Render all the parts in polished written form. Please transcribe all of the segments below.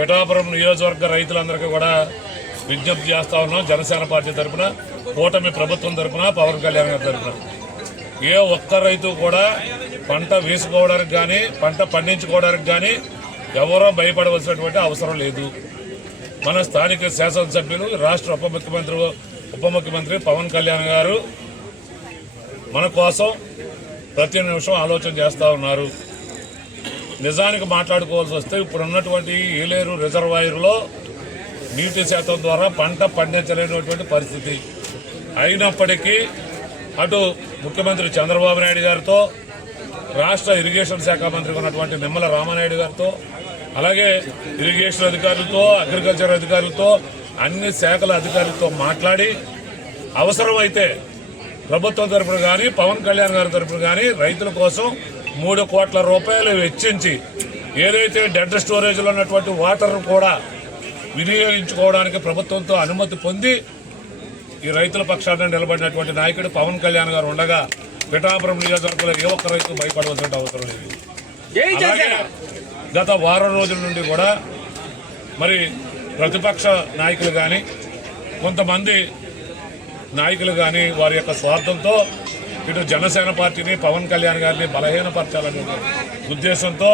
పిఠాపురం నియోజకవర్గ రైతులందరికీ కూడా విజ్ఞప్తి చేస్తా ఉన్నాం. జనసేన పార్టీ తరఫున, కూటమి ప్రభుత్వం తరఫున, పవన్ కళ్యాణ్ గారి తరఫున ఏ ఒక్క రైతు కూడా పంట వేసుకోవడానికి కానీ పంట పండించుకోవడానికి కానీ ఎవరో భయపడవలసినటువంటి అవసరం లేదు. మన స్థానిక శాసనసభ్యులు, రాష్ట్ర ఉప ముఖ్యమంత్రి పవన్ కళ్యాణ్ గారు మన కోసం ప్రతి నిమిషం ఆలోచన చేస్తూ ఉన్నారు. నిజానికి మాట్లాడుకోవాల్సి వస్తే ఇప్పుడు ఉన్నటువంటి ఏలేరు రిజర్వాయర్లో నీటి శాతం ద్వారా పంట పండించలేనటువంటి పరిస్థితి. అయినప్పటికీ అటు ముఖ్యమంత్రి చంద్రబాబు నాయుడు గారితో, రాష్ట్ర ఇరిగేషన్ శాఖ మంత్రి ఉన్నటువంటి నిమ్మల రామానాయుడు గారితో, అలాగే ఇరిగేషన్ అధికారులతో, అగ్రికల్చర్ అధికారులతో, అన్ని శాఖల అధికారులతో మాట్లాడి అవసరమైతే ప్రభుత్వం తరఫున కానీ పవన్ కళ్యాణ్ గారి తరఫున కానీ రైతుల కోసం 3 కోట్ల రూపాయలు వెచ్చించి ఏదైతే డెడ్ స్టోరేజ్లో ఉన్నటువంటి వాటర్ కూడా వినియోగించుకోవడానికి ప్రభుత్వంతో అనుమతి పొంది ఈ రైతుల పక్షాన నిలబడినటువంటి నాయకుడు పవన్ కళ్యాణ్ గారు ఉండగా పిఠాపురం నియోజకవర్గంలో ఏ ఒక్క రైతు భయపడవలసిన అవసరం లేదు. అలాగే గత వారం రోజుల నుండి కూడా మరి ప్రతిపక్ష నాయకులు కానీ కొంతమంది నాయకులు కానీ వారి యొక్క స్వార్థంతో ఇటు జనసేన పార్టీని, పవన్ కళ్యాణ్ గారిని బలహీనపరచాలనే ఉద్దేశంతో,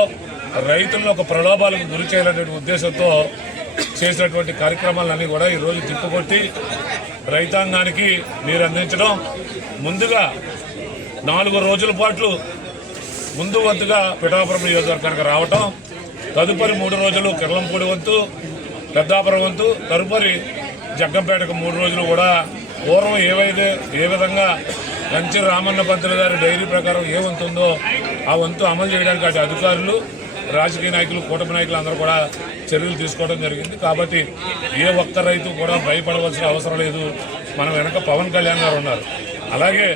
రైతులను ఒక ప్రలోభాలకు గురి చేయాలనే ఉద్దేశంతో చేసినటువంటి కార్యక్రమాలన్నీ కూడా ఈరోజు తిప్పుకొట్టి రైతాంగానికి నీరు అందించడం, ముందుగా 4 రోజుల పాటు ముందు వంతుగా పిఠాపురం నియోజకవర్గానికి రావటం, తదుపరి 3 రోజులు కిర్లంపూడి వంతు, పెద్దాపురం వంతు, తదుపరి జగ్గంపేటకు 3 రోజులు కూడా పూర్వం ఏ విధంగా కంచి రామన్న పంతులు గారి డైరీ ప్రకారం ఏ వంతు ఉందో ఆ వంతు అమలు చేయడానికి అటు అధికారులు, రాజకీయ నాయకులు, కూటమి నాయకులు అందరూ కూడా చర్యలు తీసుకోవడం జరిగింది. కాబట్టి ఏ ఒక్క రైతు కూడా భయపడవలసిన అవసరం లేదు. మనం వెనక పవన్ కళ్యాణ్ గారు ఉన్నారు. అలాగే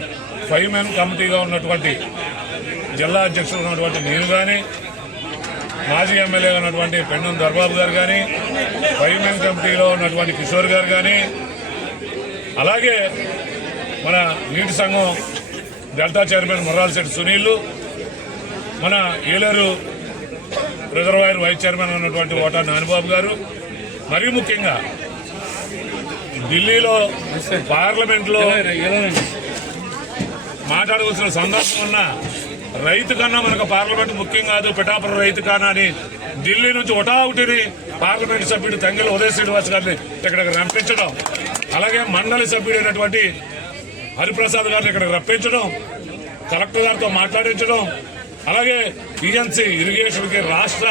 5 మెన్ కమిటీగా ఉన్నటువంటి జిల్లా అధ్యక్షులు ఉన్నటువంటి నేను కానీ, మాజీ ఎమ్మెల్యేగా ఉన్నటువంటి పెండం దర్బాబు గారు కానీ, 5 మెన్ కమిటీలో ఉన్నటువంటి కిషోర్ గారు కానీ, అలాగే మన నీటి సంఘం డెల్టా చైర్మన్ ముర్రాలశెట్టి సునీల్, మన ఏలేరు రిజర్వాయర్ వైస్ చైర్మన్ ఉన్నటువంటి ఓటా నానిబాబు గారు, మరీ ముఖ్యంగా ఢిల్లీలో పార్లమెంట్లో మాట్లాడవలసిన సందర్భం ఉన్న రైతు కన్నా మనకు పార్లమెంట్ ముఖ్యం కాదు, పిఠాపురం రైతు కన్నా అని ఢిల్లీ నుంచి ఒకటిని పార్లమెంట్ సభ్యుడు తంగెల ఉదయ శ్రీనివాస్ గారిని ఇక్కడికి రంపించడం, అలాగే మండలి సభ్యుడైనటువంటి హరిప్రసాద్ గారిని ఇక్కడికి రప్పించడం, కలెక్టర్ గారితో మాట్లాడించడం, అలాగే ఈఎన్సీ ఇరిగేషన్కి రాష్ట్ర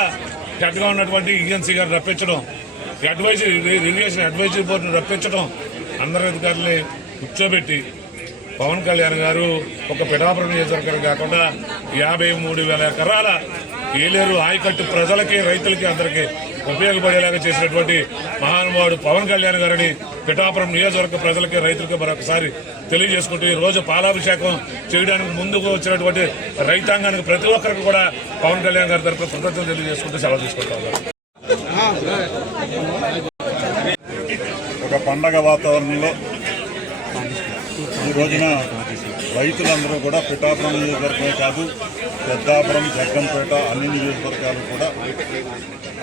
హెడ్గా ఉన్నటువంటి ఈఎన్సీ గారిని రప్పించడం, ఇరిగేషన్ అడ్వైజరీ బోర్డును రప్పించడం, అందరి అధికారులని కూర్చోబెట్టి పవన్ కళ్యాణ్ గారు ఒక పిఠాపురం నియోజకవర్గం కాకుండా 53,000 ఎకరాల ఏలేరు ఆయకట్టు ప్రజలకి, రైతులకి, అందరికీ ఉపయోగపడేలాగా చేసినటువంటి మహానుభావుడు పవన్ కళ్యాణ్ గారిని పిఠాపురం నియోజకవర్గ ప్రజలకి, రైతులకి మరొకసారి తెలియజేసుకుంటూ ఈ రోజు పాలాభిషేకం చేయడానికి ముందుకు వచ్చినటువంటి రైతాంగానికి ప్రతి ఒక్కరికి కూడా పవన్ కళ్యాణ్ గారి తరఫున కృతజ్ఞతలు తెలియజేసుకుంటూ సెలవు తీసుకుంటాం. ఒక పండగ వాతావరణంలో ఈ రోజున రైతులందరూ కూడా పిఠాపురం నియోజకవర్గమే కాదు, పెద్దాపురం, జగ్గంపేట అన్ని నియోజకవర్గాలు కూడా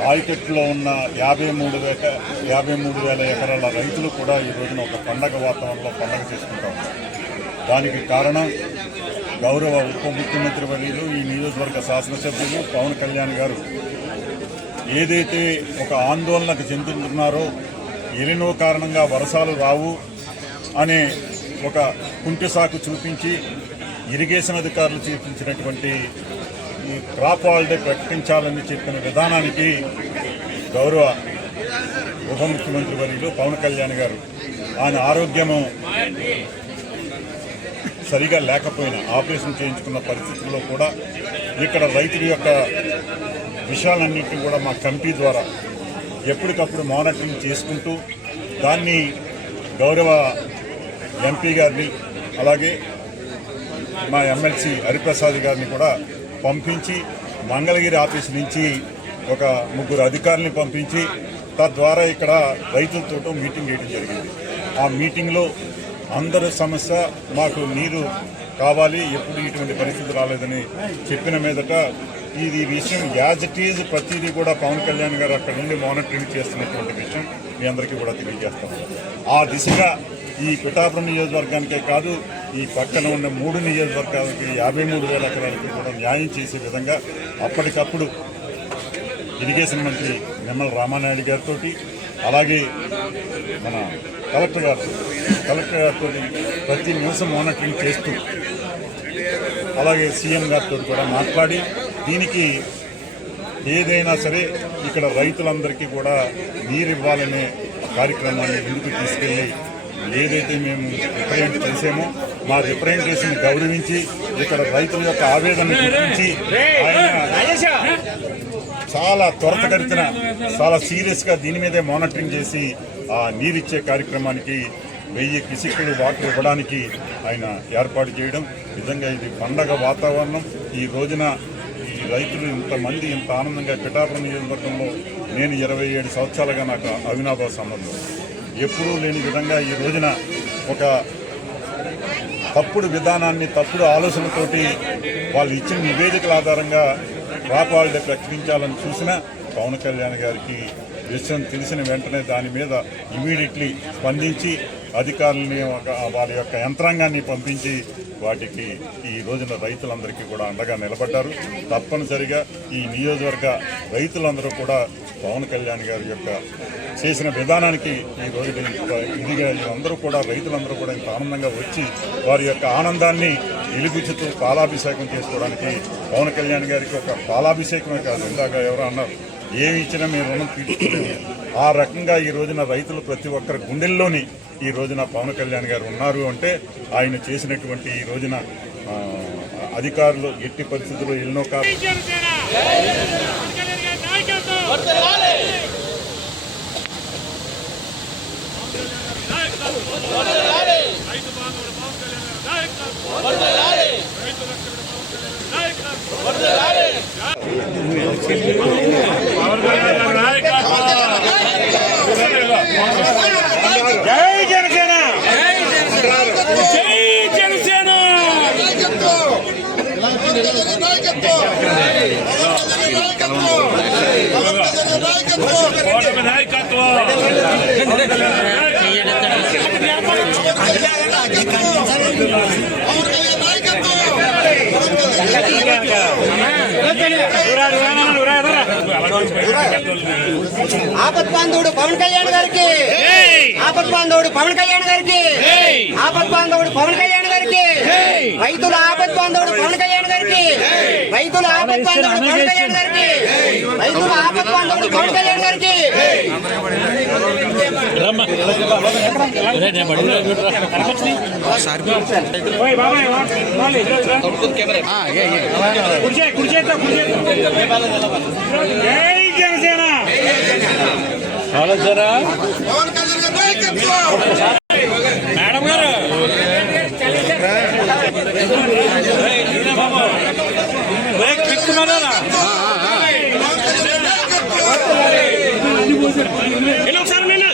ఆయకట్టులో ఉన్న 53,000 ఎకరాల రైతులు కూడా ఈ రోజున ఒక పండగ వాతావరణంలో పండగ చేసుకుంటా ఉన్నారు. దానికి కారణం గౌరవ ఉప ముఖ్యమంత్రి వర్యులు, ఈ నియోజకవర్గ శాసనసభ్యులు పవన్ కళ్యాణ్ గారు ఏదైతే ఒక ఆందోళనకు చెందుతున్నారో, ఎలినో కారణంగా వర్షాలు రావు అనే ఒక కుంటి సాకు చూపించి ఇరిగేషన్ అధికారులు చూపించినటువంటి ఈ క్రాప్ హాలిడే ప్రకటించాలని చెప్పిన విధానానికి గౌరవ ఉప ముఖ్యమంత్రి వర్యులు పవన్ కళ్యాణ్ గారు ఆయన ఆరోగ్యము సరిగా లేకపోయినా ఆపరేషన్ చేయించుకున్న పరిస్థితుల్లో కూడా ఇక్కడ రైతుల యొక్క విషయాలన్నింటినీ కూడా మా కమిటీ ద్వారా ఎప్పటికప్పుడు మానిటరింగ్ చేసుకుంటూ దాన్ని గౌరవ ఎంపీ గారిని, అలాగే మా ఎమ్మెల్సీ హరిప్రసాద్ గారిని కూడా పంపించి మంగళగిరి ఆఫీస్ నుంచి ఒక 3 అధికారులని పంపించి తద్వారా ఇక్కడ రైతులతో మీటింగ్ చేయడం జరిగింది. ఆ మీటింగ్లో అందరి సమస్య మాకు నీరు కావాలి, ఎప్పుడు ఇటువంటి పరిస్థితి రాలేదని చెప్పిన మీదట ఇది విషయం యాజ్ ఇట్ ఈజ్ ప్రతిదీ కూడా పవన్ కళ్యాణ్ గారు అక్కడ నుండి మానిటరింగ్ చేస్తున్నటువంటి విషయం మీ అందరికీ కూడా తెలియజేస్తాం. ఆ దిశగా ఈ పిఠాపురం నియోజకవర్గానికే కాదు, ఈ పక్కన ఉన్న 3 నియోజకవర్గాలకి 53,000 ఎకరాలకి కూడా న్యాయం చేసే విధంగా అప్పటికప్పుడు ఇరిగేషన్ మంత్రి నిమ్మల రామానాయుడు గారితో, అలాగే మన కలెక్టర్ గారితో ప్రతి నిమిషం మానిటరింగ్ చేస్తూ, అలాగే సీఎం గారితో కూడా మాట్లాడి దీనికి ఏదైనా సరే ఇక్కడ రైతులందరికీ కూడా నీరు ఇవ్వాలనే కార్యక్రమాన్ని ముందుకు తీసుకెళ్ళి ఏదైతే మేము రిప్రజెంట్ చేసామో మా రిప్రజెంటేషన్ గౌరవించి ఇక్కడ రైతుల యొక్క ఆవేదన గురించి ఆయన చాలా త్వరితగతిన చాలా సీరియస్గా దీని మీదే మానిటరింగ్ చేసి ఆ నీరిచ్చే కార్యక్రమానికి 1000 క్యూసెక్కులు వాటర్ ఇవ్వడానికి ఆయన ఏర్పాటు చేయడం నిజంగా ఇది పండగ వాతావరణం. ఈ రోజున ఈ రైతులు ఇంతమంది ఇంత ఆనందంగా పిఠాపురం నియోజకవర్గంలో నేను 27 సంవత్సరాలుగా నాకు అవినాభావ సంబంధం ఎప్పుడూ లేని విధంగా ఈ రోజున ఒక తప్పుడు విధానాన్ని తప్పుడు ఆలోచనతోటి వాళ్ళు ఇచ్చిన నివేదికల ఆధారంగా క్రాప్ హాలిడే ప్రకటించాలని చూసిన పవన్ కళ్యాణ్ గారికి విషయం తెలిసిన వెంటనే దాని మీద ఇమీడియట్లీ స్పందించి అధికారులని వాళ్ళ యొక్క యంత్రాంగాన్ని పంపించి వాటికి ఈ రోజున రైతులందరికీ కూడా అండగా నిలబడ్డారు. తప్పనిసరిగా ఈ నియోజకవర్గ రైతులందరూ కూడా పవన్ కళ్యాణ్ గారి యొక్క చేసిన విధానానికి ఈ రోజు ఇదిగా అందరూ కూడా రైతులందరూ కూడా ఇంత ఆనందంగా వచ్చి వారి యొక్క ఆనందాన్ని వెలిబుచ్చుతూ పాలాభిషేకం చేసుకోవడానికి పవన్ కళ్యాణ్ గారికి ఒక పాలాభిషేకమే కాదు, ఇందాక ఎవరో అన్నారు ఏమి ఇచ్చినా మీరు రుణం తీర్చుకోలేదు. ఆ రకంగా ఈ రోజున రైతులు ప్రతి ఒక్కరి గుండెల్లోని ఈ రోజున పవన్ కళ్యాణ్ గారు uన్నారు అంటే ఆయన చేసినటువంటి ఈ రోజున అధికారులు ఎట్టి పరిస్థితుల్లో ఎన్నో జై జనసేన, జై జనసేన. ఆపద్బాంధవుడు పవన్ కళ్యాణ్ గారికి, ఆపద్బాంధవుడు పవన్ కళ్యాణ్ గారికి, ఆపద్బాంధవుడు పవన్ కళ్యాణ్ గారికి, రైతుల ఆపద్బాంధవుడు పవన్ కళ్యాణ్ గారికి, రైతుల ఆపద్బాంధవుడు పవన్ కళ్యాణ్ గారికి, రైతుల ఆపద్బాంధవుడు పవన్ కళ్యాణ్ గారికి. జై జనసేన. మేడం గారు ఒకసారి మీరు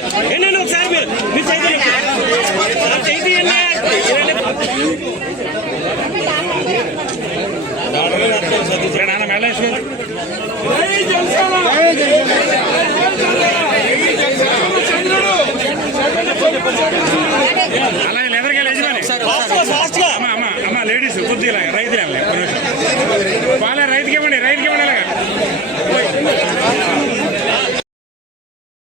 నాన్న మేళేశ్వర్ అలాగే ఎదురుగా యజమాని అమ్మ లేడీస్ కొద్దిగా రైతు